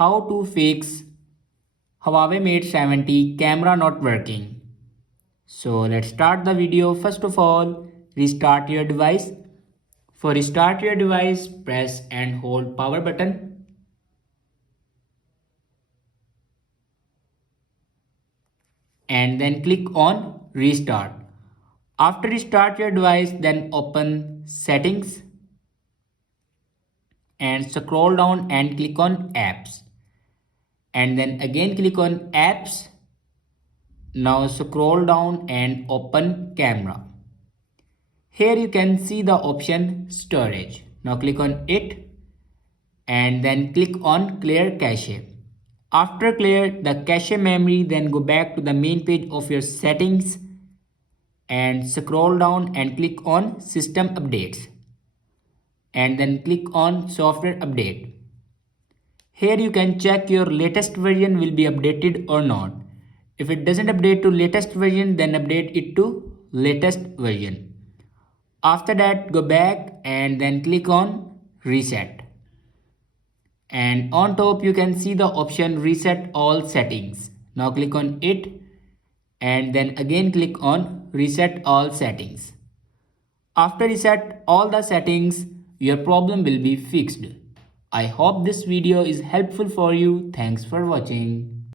How to fix Huawei Mate 70 camera not working. So let's start the video. First of all, restart your device. For restart your device, press and hold power button. And then click on restart. After restart your device, then open settings and scroll down and click on apps. And then again click on apps. Now scroll down and open camera. Here you can see the option storage. Now click on it and then click on clear cache. After clear the cache memory, then go back to the main page of your settings and scroll down and click on system updates and then click on software update. Here you can check your latest version will be updated or not. If it doesn't update to latest version, then update it to latest version. After that, go back and then click on reset. And on top you can see the option reset all settings. Now click on it and then again click on reset all settings. After reset all the settings, your problem will be fixed. I hope this video is helpful for you. Thanks for watching.